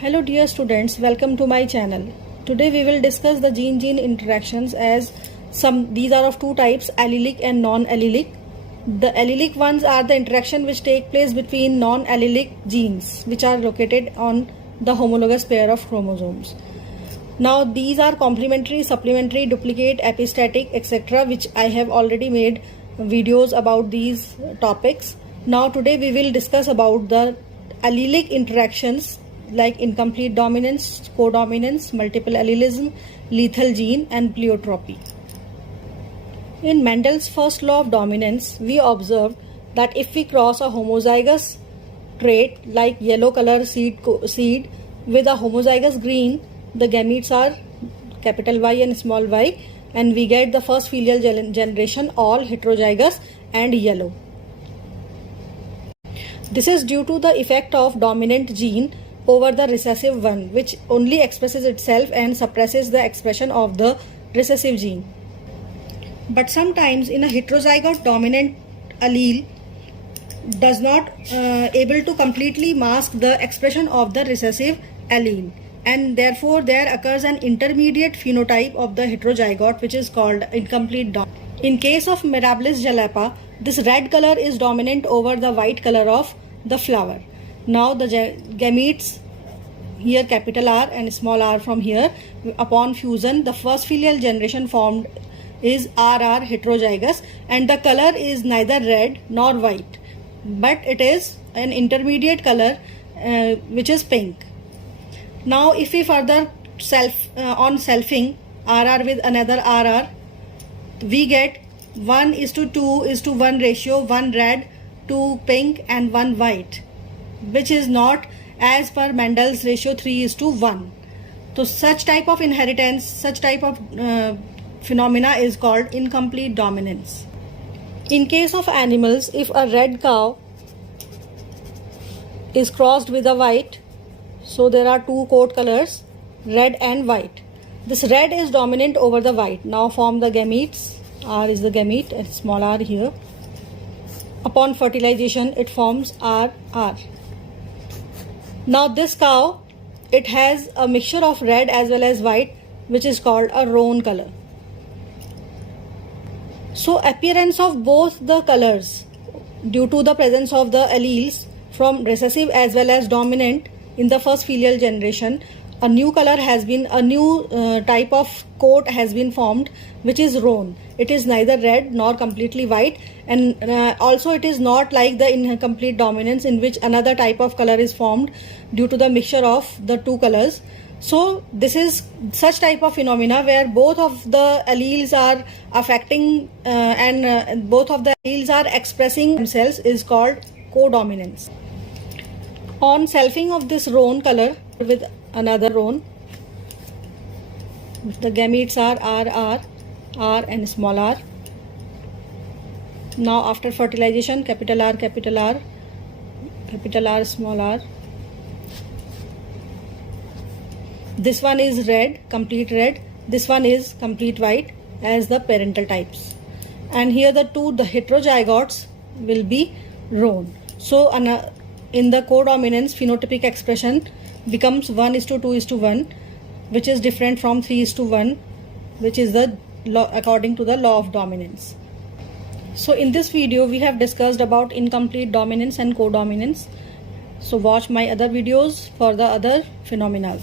Hello dear students, welcome to my channel. Today we will discuss the gene-gene interactions as these are of two types, allelic and non-allelic. The allelic ones are the interaction which take place between non-allelic genes which are located on the homologous pair of chromosomes. Now these are complementary, supplementary, duplicate, epistatic, etc. which I have already made videos about these topics. Now today we will discuss about the allelic interactions like incomplete dominance, codominance, multiple allelism, lethal gene and pleiotropy. In Mendel's first law of dominance, we observed that if we cross a homozygous trait like yellow color seed with a homozygous green, the gametes are capital Y and small y, and we get the first filial generation all heterozygous and yellow. This is due to the effect of dominant gene over the recessive one, which only expresses itself and suppresses the expression of the recessive gene. But sometimes in a heterozygote dominant allele does not able to completely mask the expression of the recessive allele, and therefore there occurs an intermediate phenotype of the heterozygote which is called incomplete dominance. In case of Mirabilis jalapa, this red color is dominant over the white color of the flower. Now the gametes, here capital R and small r from here, upon fusion the first filial generation formed is RR heterozygous, and the color is neither red nor white, but it is an intermediate color which is pink. Now if we further selfing RR with another RR, we get 1:2:1 ratio, 1 red, 2 pink and 1 white, which is not as per Mendel's ratio 3:1. So such type of inheritance, such type of phenomena is called incomplete dominance. In case of animals, if a red cow is crossed with a white, so there are two coat colors, red and white. This red is dominant over the white. Now form the gametes. R is the gamete and small r here. Upon fertilization it forms RR. Now this cow, it has a mixture of red as well as white, which is called a roan color. So appearance of both the colors due to the presence of the alleles from recessive as well as dominant in the first filial generation, a new color has been, a new type of coat has been formed, which is roan. It is neither red nor completely white, and also it is not like the incomplete dominance in which another type of color is formed due to the mixture of the two colors. So this is such type of phenomena where both of the alleles are affecting and both of the alleles are expressing themselves is called codominance. On selfing of this roan color with another roan, the gametes are RR, R and small r. Now after fertilization, capital R, capital R, capital R, small r. This one is red, complete red. This one is complete white as the parental types. And here the heterozygotes will be roan. So in the codominance, phenotypic expression becomes 1:2:1, which is different from 3:1, which is the law according to the law of dominance. So in this video we have discussed about incomplete dominance and codominance. So watch my other videos for the other phenomena.